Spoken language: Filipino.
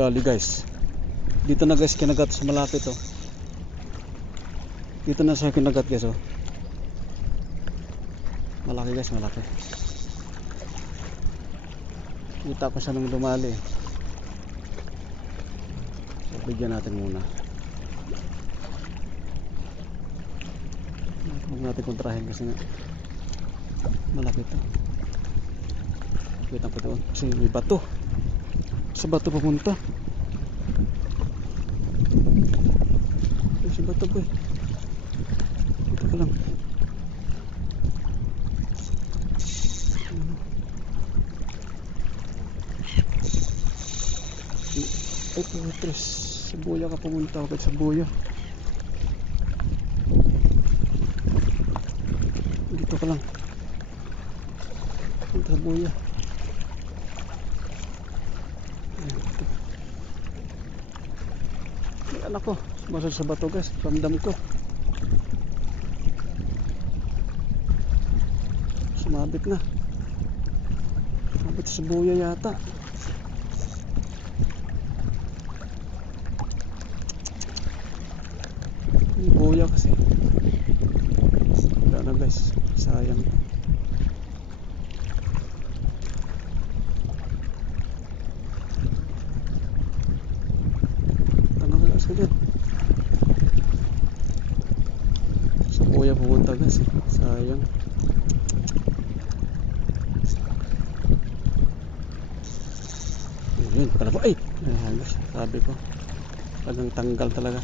dali guys. Dito na guys kinagat sa malapit oh. Dito na sa kinagat guys oh. Malaki guys, malaki. Kita ko siya nung dumali. So, bigyan natin muna. Huwag natin kontrahin kasi nga malaki to. Kita ko doon kasi may bato. Sa bato pumunta. Sa bato boy. Ito ka lang. Ay putres. Sa buya ka pumunta. Bakit sa buya? Dito ka lang. Punta sa buya. Ay, anak ko. Basag sa bato guys. Ramdam ko. Sumabit na. Sumabit sa buya yata. Yung buya kasi. Wala na guys. Sayang. Tanggalas ka dyan. Sa buya pumunta guys. Sayang. Yun pala po. Ay! Halos. Sabi ko. Talagang tanggal talaga.